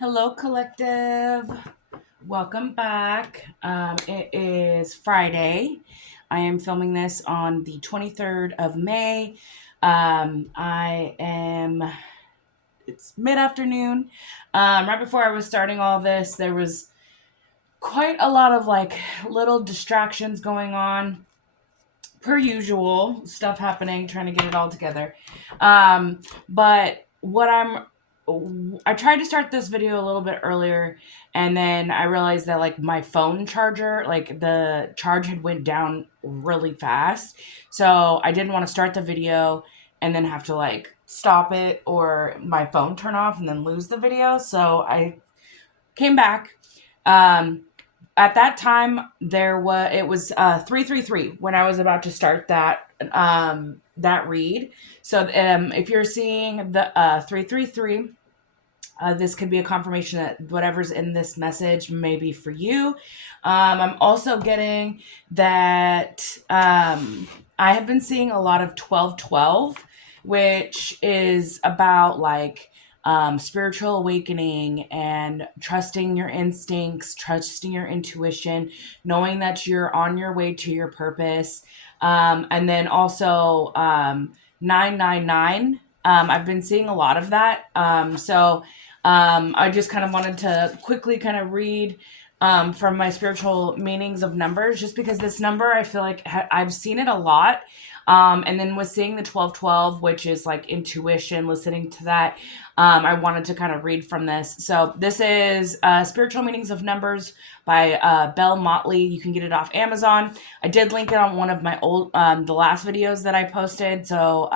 Hello, collective. Welcome back. It is Friday. I am filming this on the 23rd of May. It's mid afternoon. Right before I was starting all this, there was quite a lot of like little distractions going on, per usual, stuff happening, trying to get it all together. But I tried to start this video a little bit earlier, and then I realized that like my phone charger, like the charge had went down really fast. So I didn't want to start the video and then have to like stop it or my phone turn off and then lose the video. So I came back. Um, at that time it was 333 when I was about to start that read. So if you're seeing the 333, this could be a confirmation that whatever's in this message may be for you. I'm also getting that I have been seeing a lot of 1212, which is about like spiritual awakening and trusting your instincts, trusting your intuition, knowing that you're on your way to your purpose. And then also 999. I've been seeing a lot of that. I just kind of wanted to quickly kind of read from my spiritual meanings of numbers, just because this number, I feel like I've seen it a lot. And then was seeing the 1212, which is like intuition, listening to that. I wanted to kind of read from this. So this is Spiritual Meanings of Numbers by Belle Motley. You can get it off Amazon. I did link it on one of my the last videos that I posted. So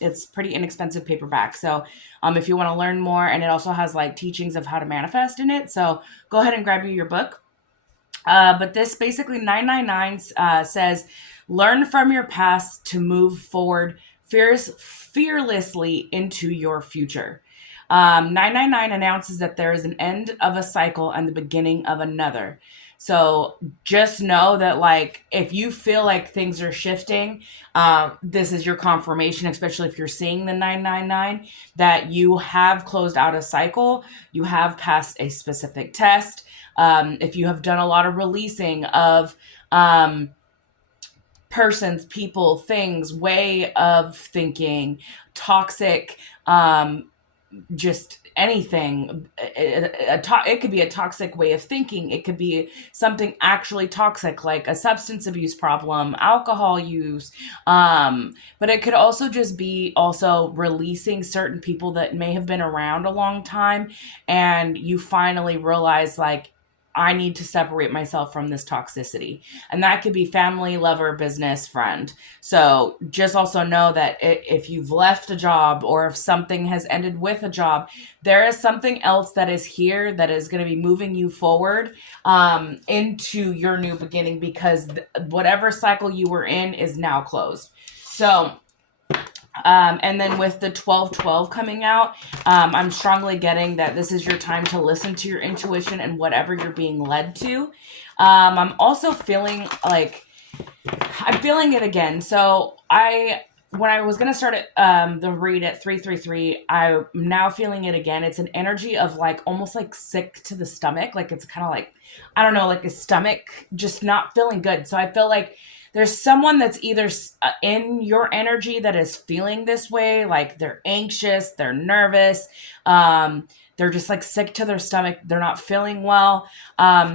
it's pretty inexpensive paperback. So if you want to learn more, and it also has like teachings of how to manifest in it. So go ahead and grab you your book. But this basically 999 says, learn from your past to move forward fearlessly into your future. 999 announces that there is an end of a cycle and the beginning of another. So just know that, like, if you feel like things are shifting, this is your confirmation, especially if you're seeing the 999, that you have closed out a cycle, you have passed a specific test. If you have done a lot of releasing of persons, people, things, way of thinking, toxic, just anything. It could be a toxic way of thinking. It could be something actually toxic, like a substance abuse problem, alcohol use. But it could also just be also releasing certain people that may have been around a long time, and you finally realize, like, I need to separate myself from this toxicity. And that could be family, lover, business, friend. So just also know that if you've left a job, or if something has ended with a job, there is something else that is here that is going to be moving you forward into your new beginning, because whatever cycle you were in is now closed. So and then with the 1212 coming out, I'm strongly getting that this is your time to listen to your intuition and whatever you're being led to. I'm also feeling like I'm feeling it again. So when I was going to start it, the read at 333, I'm now feeling it again. It's an energy of like almost like sick to the stomach. Like it's kind of like, I don't know, like a stomach just not feeling good. So I feel like there's someone that's either in your energy that is feeling this way, like they're anxious, they're nervous, they're just like sick to their stomach, they're not feeling well.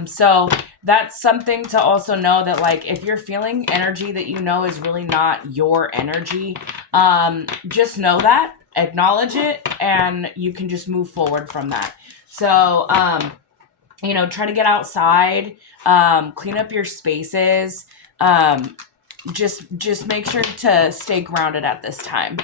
So that's something to also know, that like if you're feeling energy that you know is really not your energy, just know that, acknowledge it, and you can just move forward from that. So try to get outside, clean up your spaces. Just make sure to stay grounded at this time,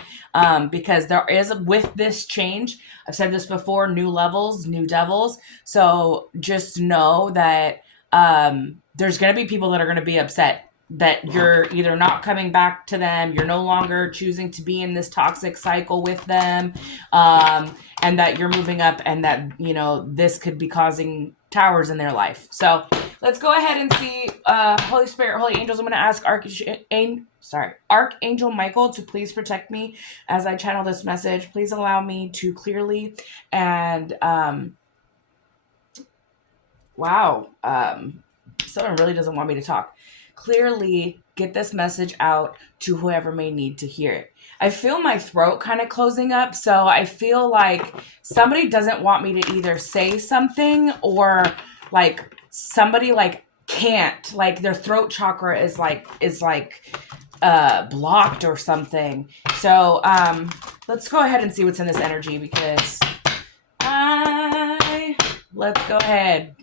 because there is, with this change, I've said this before, new levels, new devils. So just know that there's going to be people that are going to be upset that you're either not coming back to them, you're no longer choosing to be in this toxic cycle with them, and that you're moving up, and that this could be causing towers in their life. So let's go ahead and see, Holy Spirit, Holy Angels. I'm going to ask Archangel Michael to please protect me as I channel this message. Please allow me to clearly and Wow. Someone really doesn't want me to talk. Clearly, get this message out to whoever may need to hear it. I feel my throat kind of closing up, so I feel like somebody doesn't want me to either say something or like somebody like can't, like their throat chakra is blocked or something. So let's go ahead and see what's in this energy, because let's go ahead.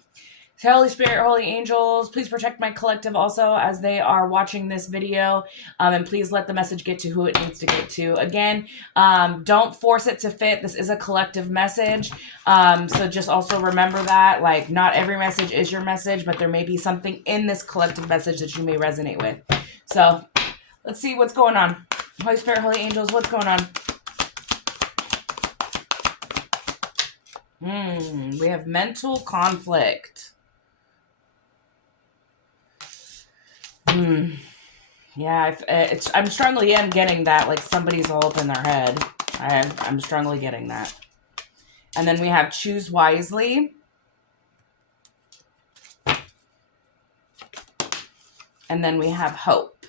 Holy Spirit, Holy Angels, please protect my collective also as they are watching this video. And please let the message get to who it needs to get to. Again, don't force it to fit. This is a collective message. So just also remember that, like, not every message is your message, but there may be something in this collective message that you may resonate with. So let's see what's going on. Holy Spirit, Holy Angels, what's going on? We have mental conflict. Yeah, I'm strongly getting that, like, somebody's all up in their head. I'm strongly getting that. And then we have choose wisely. And then we have hope.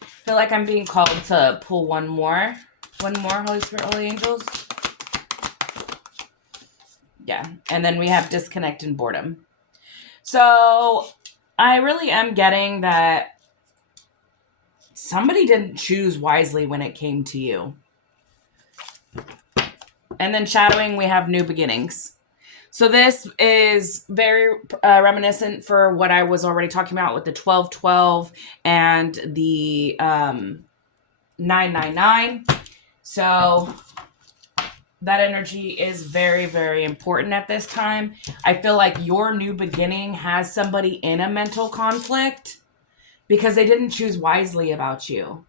I feel like I'm being called to pull one more. One more, Holy Spirit, Holy Angels. Yeah. And then we have disconnect and boredom. So I really am getting that somebody didn't choose wisely when it came to you. And then shadowing, we have new beginnings. So this is very reminiscent for what I was already talking about with the 1212 and the 999. So that energy is very, very important at this time. I feel like your new beginning has somebody in a mental conflict because they didn't choose wisely about you.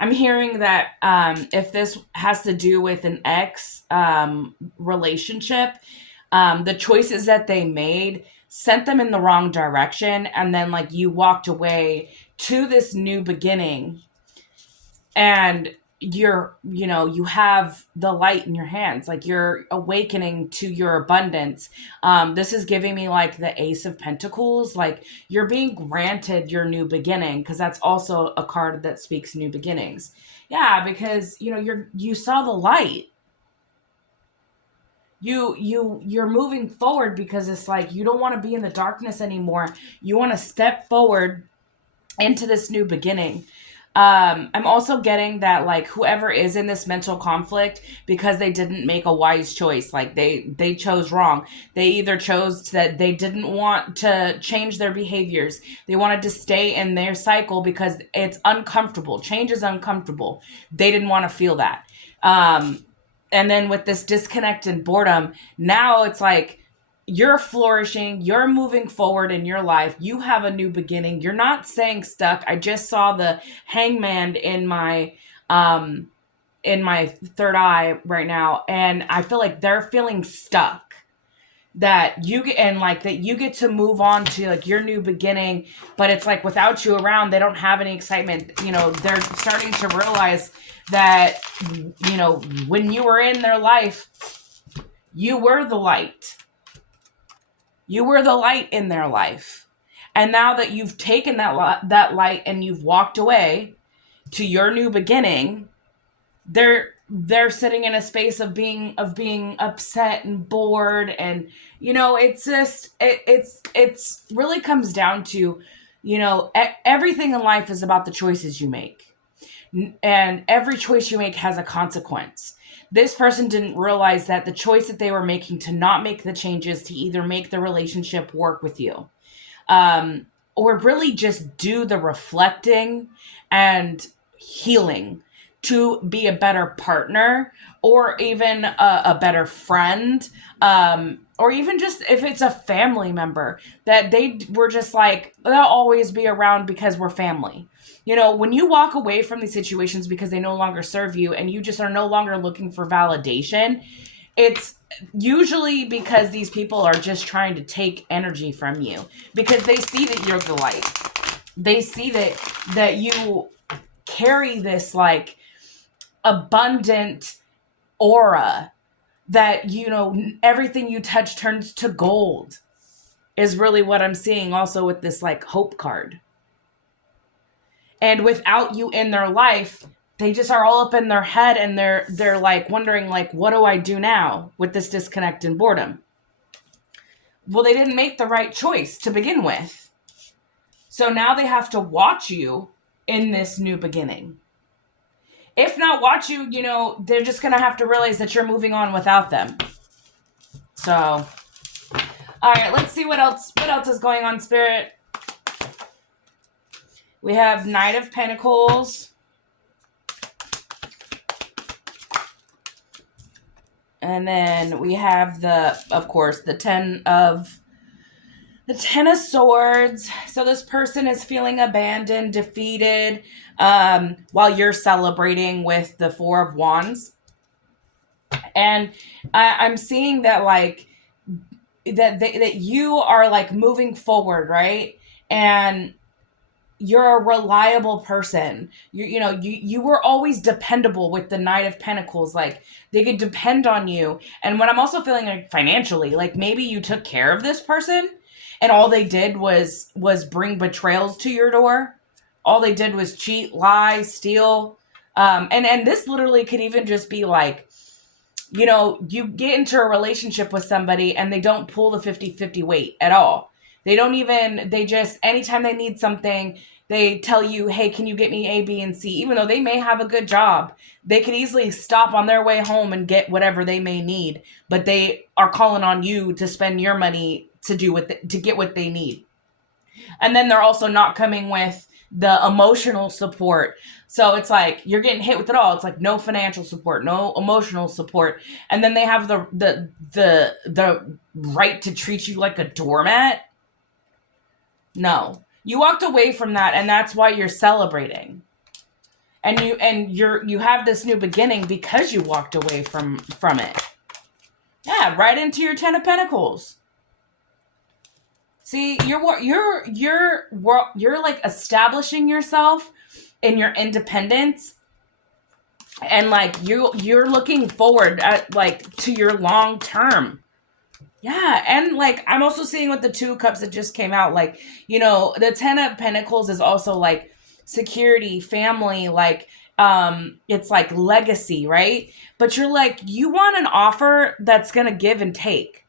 I'm hearing that if this has to do with an ex relationship, the choices that they made sent them in the wrong direction. And then, like, you walked away to this new beginning and you have the light in your hands, like you're awakening to your abundance. This is giving me like the Ace of Pentacles, like you're being granted your new beginning, because that's also a card that speaks new beginnings. Yeah, because you saw the light. You're moving forward because it's like you don't want to be in the darkness anymore. You want to step forward into this new beginning. I'm also getting that, like, whoever is in this mental conflict, because they didn't make a wise choice, like they chose wrong. They either chose that they didn't want to change their behaviors. They wanted to stay in their cycle because it's uncomfortable. Change is uncomfortable. They didn't want to feel that. And then with this disconnect and boredom, now it's like, you're flourishing, you're moving forward in your life, you have a new beginning, you're not staying stuck. I just saw the Hangman in my third eye right now, and I feel like they're feeling stuck. That you get to move on to like your new beginning, but it's like without you around, they don't have any excitement. They're starting to realize that when you were in their life, you were the light. You were the light in their life. And now that you've taken that light and you've walked away to your new beginning, they're sitting in a space of being upset and bored. And it's just it's really comes down to everything in life is about the choices you make, and every choice you make has a consequence. This person didn't realize that the choice that they were making to not make the changes to either make the relationship work with you, or really just do the reflecting and healing to be a better partner, or even a better friend, or even just if it's a family member that they were just like, they'll always be around because we're family. When you walk away from these situations because they no longer serve you and you just are no longer looking for validation, it's usually because these people are just trying to take energy from you, because they see that you're the light. They see that you carry this like abundant aura that, everything you touch turns to gold is really what I'm seeing also with this like hope card. And without you in their life, they just are all up in their head, and they're like wondering like, what do I do now with this disconnect and boredom? Well, they didn't make the right choice to begin with. So now they have to watch you in this new beginning. If not watch you, they're just going to have to realize that you're moving on without them. So, all right, let's see what else is going on, Spirit. We have Knight of Pentacles. And then we have of course, the Ten of Swords. So this person is feeling abandoned, defeated, while you're celebrating with the Four of Wands. And I'm seeing that like that you are like moving forward, right? And you're a reliable person. You were always dependable with the Knight of Pentacles. Like they could depend on you. And what I'm also feeling like financially, like maybe you took care of this person and all they did was bring betrayals to your door. All they did was cheat, lie, steal. And this literally could even just be like, you get into a relationship with somebody and they don't pull the 50-50 weight at all. They just, anytime they need something, they tell you, hey, can you get me A, B, and C? Even though they may have a good job, they could easily stop on their way home and get whatever they may need. But they are calling on you to spend your money to get what they need. And then they're also not coming with the emotional support. So it's like you're getting hit with it all. It's like no financial support, no emotional support. And then they have the right to treat you like a doormat. No. You walked away from that, and that's why you're celebrating. And you have this new beginning because you walked away from it. Yeah, right into your Ten of Pentacles. See, you're like establishing yourself in your independence, and like you're looking forward at like to your long term. Yeah, and like I'm also seeing with the Two of Cups that just came out, like, the Ten of Pentacles is also like security, family, like it's like legacy, right? But you're like, you want an offer that's gonna give and take.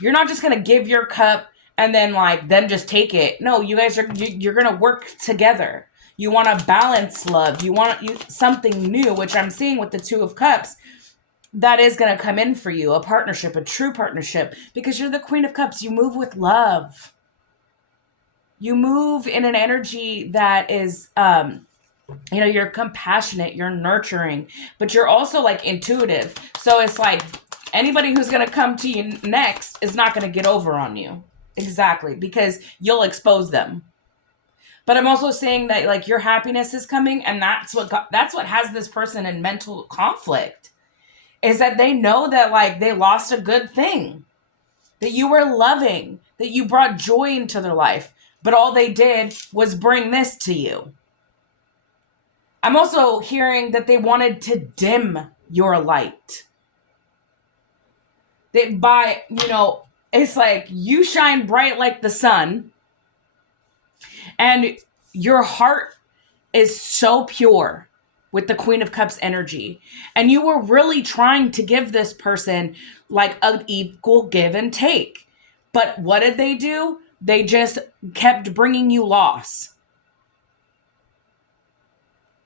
You're not just gonna give your cup and then like them just take it. No, you guys you're gonna work together. You want a balanced love. You want something new, which I'm seeing with the Two of Cups. That is going to come in for you, a partnership, a true partnership, because you're the Queen of Cups. You move with love. You move in an energy that is, you're compassionate, you're nurturing, but you're also like intuitive. So it's like anybody who's going to come to you next is not going to get over on you. Exactly, because you'll expose them. But I'm also saying that like your happiness is coming, and that's what has this person in mental conflict. Is that they know that like they lost a good thing, that you were loving, that you brought joy into their life, but all they did was bring this to you. I'm also hearing that they wanted to dim your light. It's like you shine bright like the sun, and your heart is so pure with the Queen of Cups energy. And you were really trying to give this person like an equal give and take. But what did they do? They just kept bringing you loss.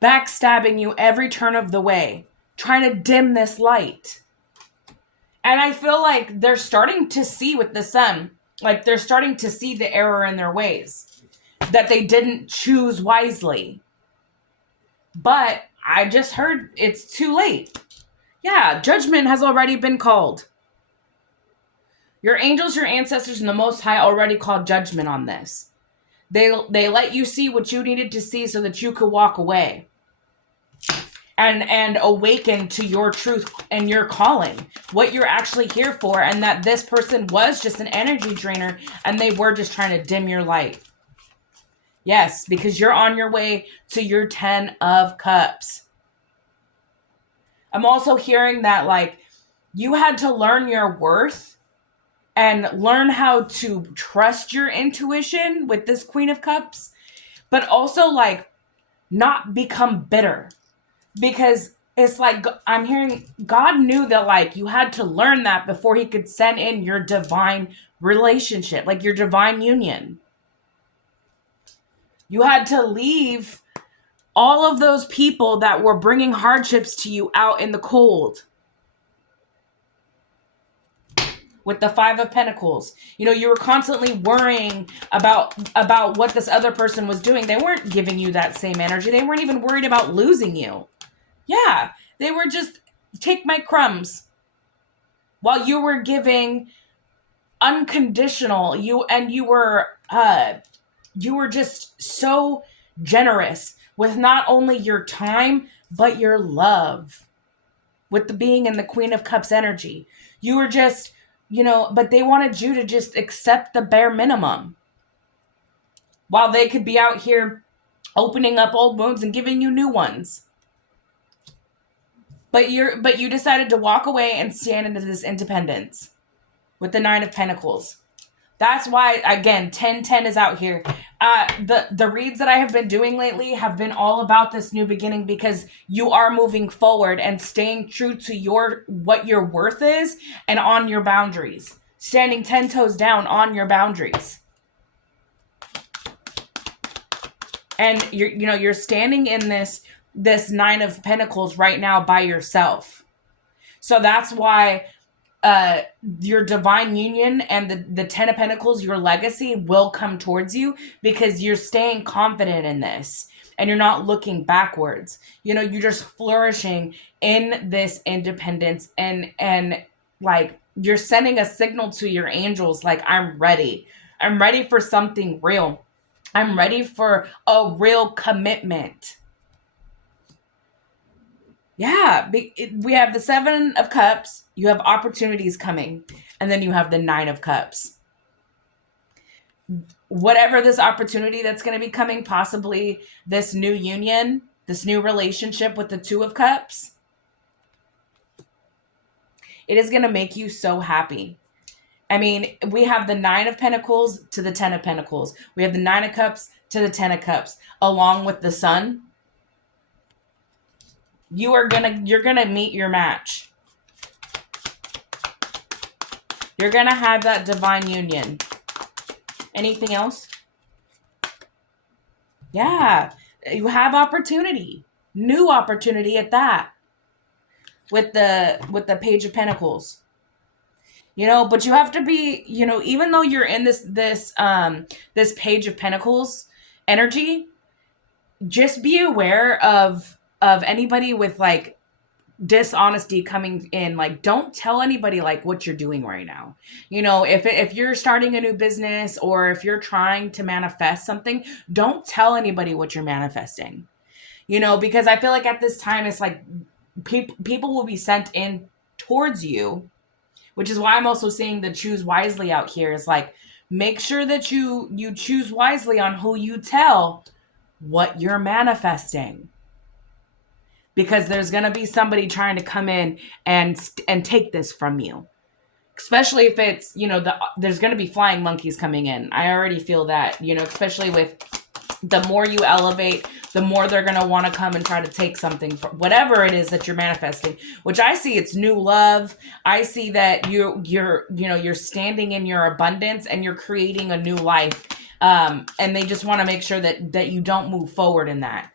Backstabbing you every turn of the way. Trying to dim this light. And I feel like they're starting to see with the sun, like they're starting to see the error in their ways. That they didn't choose wisely. But I just heard it's too late. Yeah, judgment has already been called. Your angels, your ancestors, and the Most High already called judgment on this. They let you see what you needed to see so that you could walk away. And awaken to your truth and your calling. What you're actually here for. And that this person was just an energy drainer. And they were just trying to dim your light. Yes, because you're on your way to your 10 of Cups. I'm also hearing that, like, You had to learn your worth and learn how to trust your intuition with this Queen of Cups, but also like not become bitter, because it's like I'm hearing God knew that like you had to learn that before he could send in your divine relationship, like your divine union. You had to leave all of those people that were bringing hardships to you out in the cold. With the Five of Pentacles, you know, you were constantly worrying about what this other person was doing. They weren't giving you that same energy. They weren't even worried about losing you. Yeah, they were just take my crumbs, while you were giving unconditional. You were just so generous with not only your time but your love. With the being in the Queen of Cups energy, you were just, you know, but they wanted you to just accept the bare minimum, while they could be out here opening up old wounds and giving you new ones. But you decided to walk away and stand into this independence with the Nine of Pentacles. That's why, again, 1010 is out here. The reads that I have been doing lately have been all about this new beginning, because you are moving forward and staying true to what your worth is and on your boundaries. Standing 10 toes down on your boundaries. And you're standing in this Nine of Pentacles right now by yourself. So that's why your divine union and the Ten of Pentacles, your legacy, will come towards you, because you're staying confident in this and you're not looking backwards. You know, you're just flourishing in this independence, and like you're sending a signal to your angels, like, I'm ready. I'm ready for something real. I'm ready for a real commitment. Yeah, we have the Seven of Cups. You have opportunities coming. And then you have the Nine of Cups. Whatever this opportunity that's going to be coming, possibly this new union, this new relationship with the Two of Cups, it is going to make you so happy. I mean, we have the Nine of Pentacles to the Ten of Pentacles. We have the Nine of Cups to the Ten of Cups, along with the Sun. You're gonna meet your match. You're gonna have that divine union. Anything else? Yeah, you have opportunity, new opportunity at that. With the Page of Pentacles, you know, but you have to be, you know, even though you're in this Page of Pentacles energy, just be aware of anybody with like dishonesty coming in. Like, don't tell anybody like what you're doing right now. You know, if you're starting a new business, or if you're trying to manifest something, don't tell anybody what you're manifesting. You know, because I feel like at this time it's like people will be sent in towards you, which is why I'm also seeing the choose wisely out here. Is like, make sure that you choose wisely on who you tell what you're manifesting, because there's going to be somebody trying to come in and take this from you, especially if it's, you know, there's going to be flying monkeys coming in. I already feel that, you know, especially with the more you elevate, the more they're going to want to come and try to take something for whatever it is that you're manifesting, which I see it's new love. I see that you're standing in your abundance and you're creating a new life. And they just want to make sure that you don't move forward in that.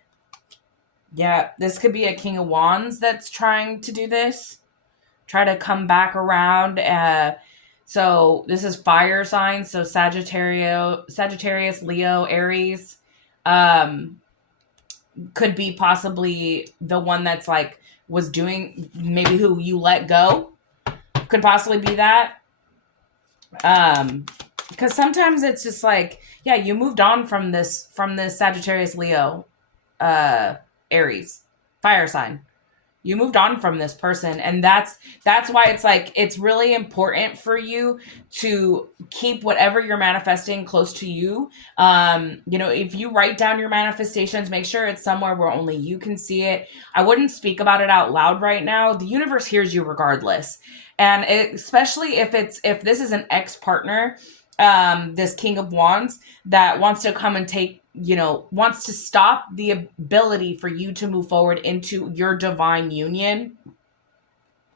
Yeah, this could be a King of Wands that's trying to do this. Try to come back around. So this is fire signs. So Sagittarius, Leo, Aries. Could be possibly the one that's like was doing, maybe who you let go. Could possibly be that. Because sometimes it's just like, yeah, you moved on from this Sagittarius, Leo, Aries, fire sign. You moved on from this person, and that's why it's like it's really important for you to keep whatever you're manifesting close to you. You know, if you write down your manifestations, make sure it's somewhere where only you can see it. I wouldn't speak about it out loud right now. The universe hears you regardless. And especially if this is an ex-partner, this King of Wands that wants to come and take, wants to stop the ability for you to move forward into your divine union,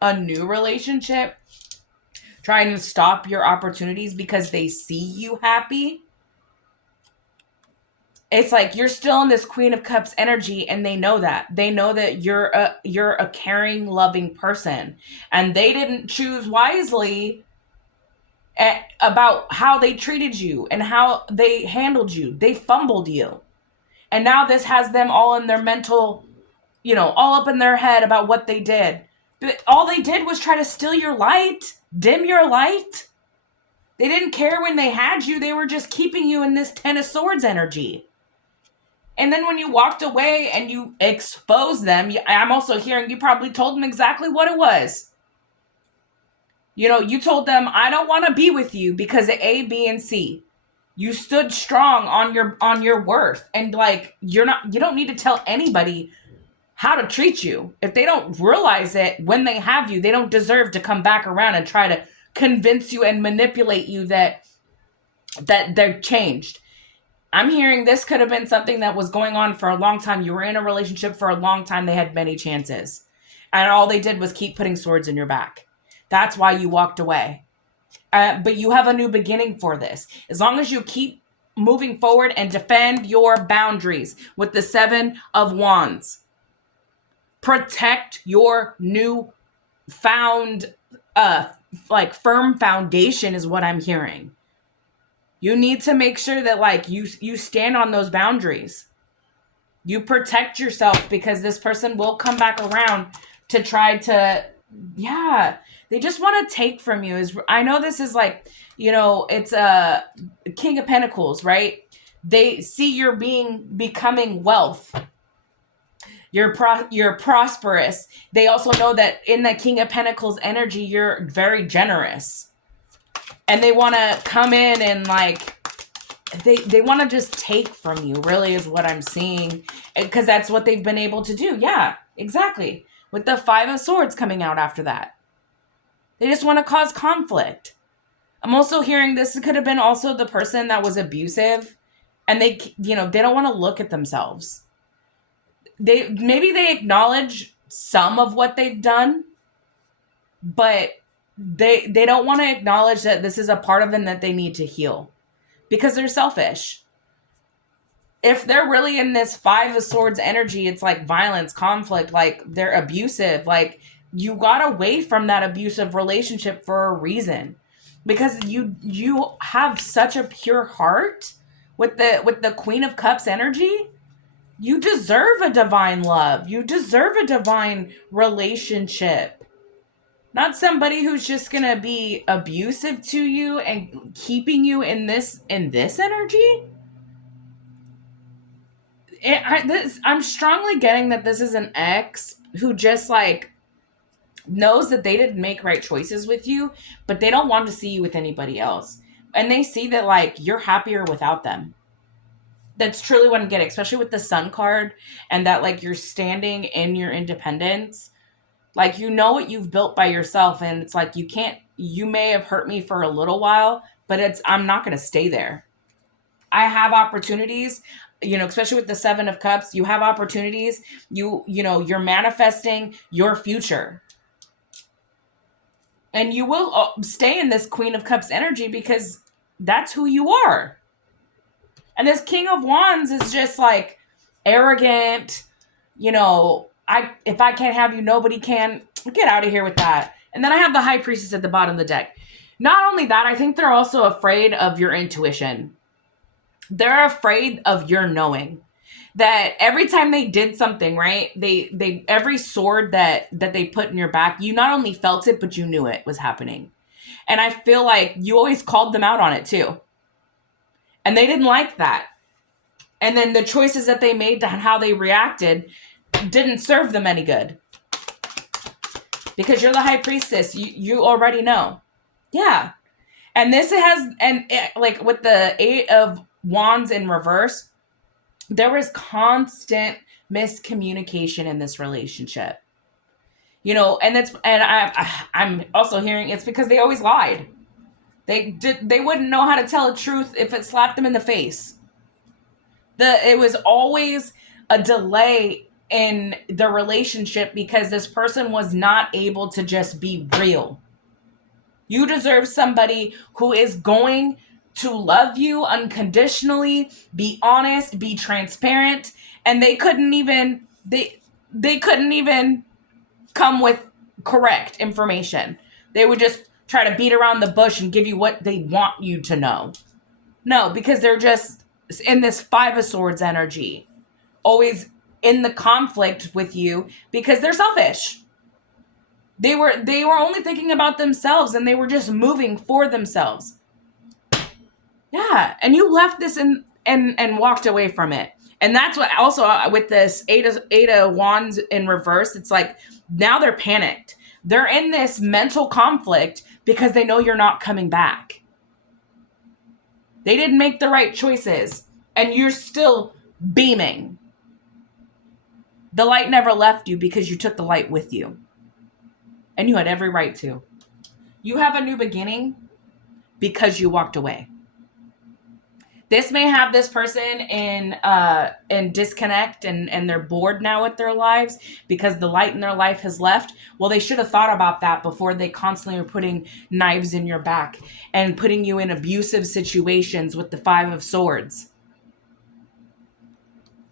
a new relationship, trying to stop your opportunities because they see you happy. It's like you're still in this Queen of Cups energy, and they know that. They know that you're a caring, loving person, and they didn't choose wisely about how they treated you and how they handled you. They fumbled you. And now this has them all in their mental, all up in their head about what they did. But all they did was try to steal your light, dim your light. They didn't care when they had you. They were just keeping you in this Ten of Swords energy. And then when you walked away and you exposed them, I'm also hearing you probably told them exactly what it was. You told them, I don't want to be with you because of A, B, and C. You stood strong on your worth. And like, you don't need to tell anybody how to treat you. If they don't realize it when they have you, they don't deserve to come back around and try to convince you and manipulate you that they're changed. I'm hearing this could have been something that was going on for a long time. You were in a relationship for a long time. They had many chances. And all they did was keep putting swords in your back. That's why you walked away. But you have a new beginning for this. As long as you keep moving forward and defend your boundaries with the Seven of Wands. Protect your new found, firm foundation is what I'm hearing. You need to make sure that like you stand on those boundaries. You protect yourself because this person will come back around to try to, they just want to take from you. I know this is like, it's a King of Pentacles, right? They see you're becoming wealth. You're prosperous. They also know that in the King of Pentacles energy, you're very generous. And they want to come in and like, they want to just take from you, really is what I'm seeing. Because that's what they've been able to do. Yeah, exactly. With the Five of Swords coming out after that. They just want to cause conflict. I'm also hearing this could have been also the person that was abusive. And they don't want to look at themselves. Maybe they acknowledge some of what they've done, but they don't want to acknowledge that this is a part of them that they need to heal because they're selfish. If they're really in this Five of Swords energy, it's like violence, conflict, like they're abusive. Like you got away from that abusive relationship for a reason because you have such a pure heart with the Queen of Cups energy. You deserve a divine love. You deserve a divine relationship. Not somebody who's just going to be abusive to you and keeping you in this energy. I'm strongly getting that this is an ex who just like knows that they didn't make right choices with you, but they don't want to see you with anybody else. And they see that like you're happier without them. That's truly what I'm getting, especially with the Sun card and that like you're standing in your independence. Like, what you've built by yourself. And it's like, you may have hurt me for a little while, but I'm not going to stay there. I have opportunities, especially with the Seven of Cups, you have opportunities. You're manifesting your future. And you will stay in this Queen of Cups energy because that's who you are. And this King of Wands is just like arrogant, if I can't have you, nobody can. Get out of here with that. And then I have the High Priestess at the bottom of the deck. Not only that, I think they're also afraid of your intuition. They're afraid of your knowing. That every time they did something, right? They every sword that they put in your back, you not only felt it, but you knew it was happening. And I feel like you always called them out on it too. And they didn't like that. And then the choices that they made and how they reacted didn't serve them any good. Because you're the High Priestess. You already know. Yeah. And this like with the Eight of Wands in reverse, there was constant miscommunication in this relationship. I'm also hearing it's because they always lied. They wouldn't know how to tell the truth if it slapped them in the face. It was always a delay in the relationship because this person was not able to just be real. You deserve somebody who is going to love you unconditionally, be honest, be transparent, and they couldn't even come with correct information. They would just try to beat around the bush and give you what they want you to know. No, because they're just in this Five of Swords energy, always in the conflict with you because they're selfish. They were only thinking about themselves and they were just moving for themselves. Yeah, and you left this and walked away from it. And that's what also with this eight of wands in reverse, it's like now they're panicked. They're in this mental conflict because they know you're not coming back. They didn't make the right choices and you're still beaming. The light never left you because you took the light with you. And you had every right to. You have a new beginning because you walked away. This may have this person in disconnect and they're bored now with their lives because the light in their life has left. Well, they should have thought about that before they constantly are putting knives in your back and putting you in abusive situations with the Five of Swords.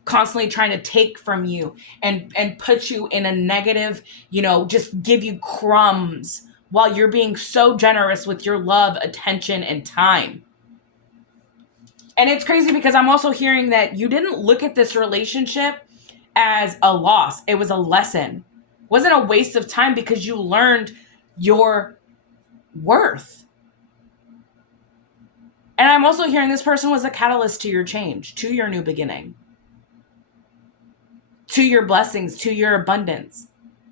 Constantly trying to take from you and put you in a negative, just give you crumbs while you're being so generous with your love, attention, and time. And it's crazy because I'm also hearing that you didn't look at this relationship as a loss. It was a lesson. It wasn't a waste of time because you learned your worth. And I'm also hearing this person was a catalyst to your change, to your new beginning, to your blessings, to your abundance.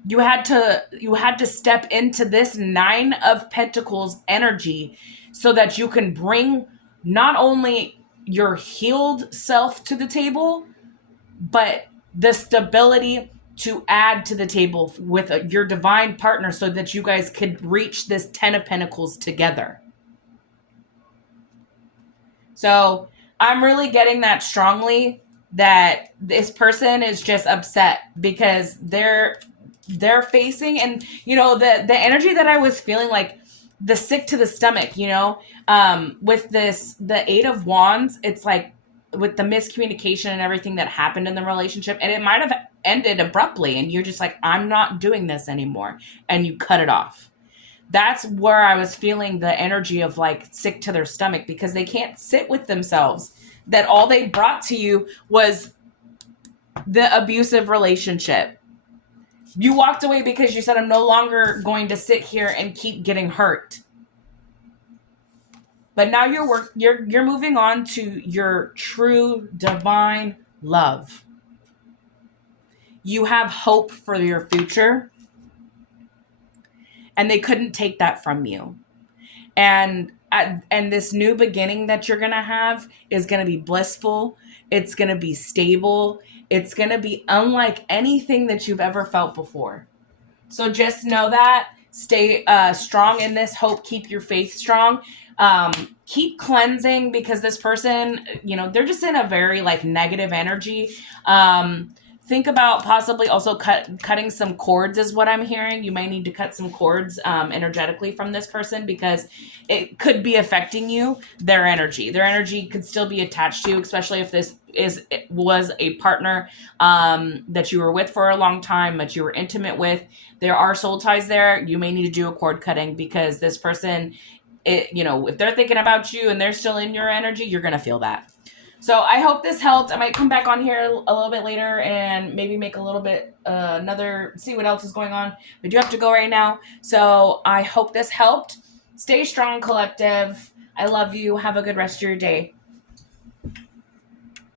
You had to step into this Nine of Pentacles energy so that you can bring not only your healed self to the table, but the stability to add to the table with your divine partner so that you guys could reach this 10 of Pentacles together. So I'm really getting that strongly that this person is just upset because they're facing, and the energy that I was feeling, like the sick to the stomach, with the Eight of Wands, it's like with the miscommunication and everything that happened in the relationship, and it might have ended abruptly and you're just like, I'm not doing this anymore, and you cut it off. That's where I was feeling the energy of like sick to their stomach because they can't sit with themselves that all they brought to you was the abusive relationship. You walked away because you said, I'm no longer going to sit here and keep getting hurt. But now you're moving on to your true divine love. You have hope for your future. And they couldn't take that from you. And this new beginning that you're going to have is going to be blissful. It's going to be stable. It's going to be unlike anything that you've ever felt before. So just know that. Stay strong in this hope. Keep your faith strong. Keep cleansing because this person, they're just in a very like negative energy. Think about possibly also cutting some cords is what I'm hearing. You may need to cut some cords energetically from this person because it could be affecting you, their energy. Their energy could still be attached to you, especially if this was a partner that you were with for a long time, that you were intimate with. There are soul ties there. You may need to do a cord cutting because this person, if they're thinking about you and they're still in your energy, you're going to feel that. So I hope this helped. I might come back on here a little bit later and maybe make a little bit see what else is going on. I do have to go right now. So I hope this helped. Stay strong, collective. I love you. Have a good rest of your day.